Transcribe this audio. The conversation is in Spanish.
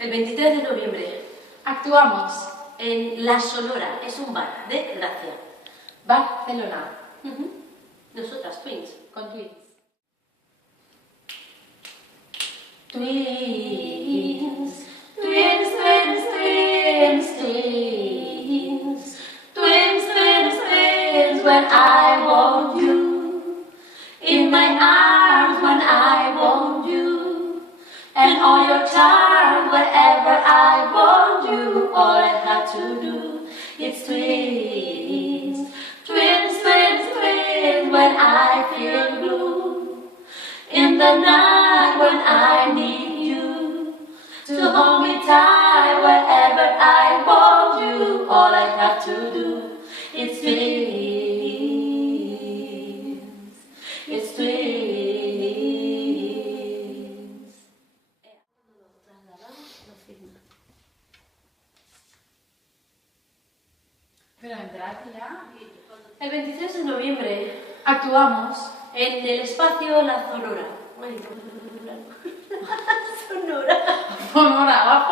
El 23 de noviembre, Actuamos. en La Sonora, es un bar de Gracia. Barcelona. Nosotras, Twins. Con Twins. Twins, twins, twins, twins, twins, twins, twins, twins, when I want you, in my arms when I want you, and all your charm wherever I want you, all I have to do is twins, twins, twins, twins, when I feel blue, in the night when I need you, to hold me tight wherever I want you, all I have to do is twins, it's twins. Pero entrar ya. El 23 de noviembre, Actuamos. en el espacio La Sonora. Ay, Sonora. Sonora.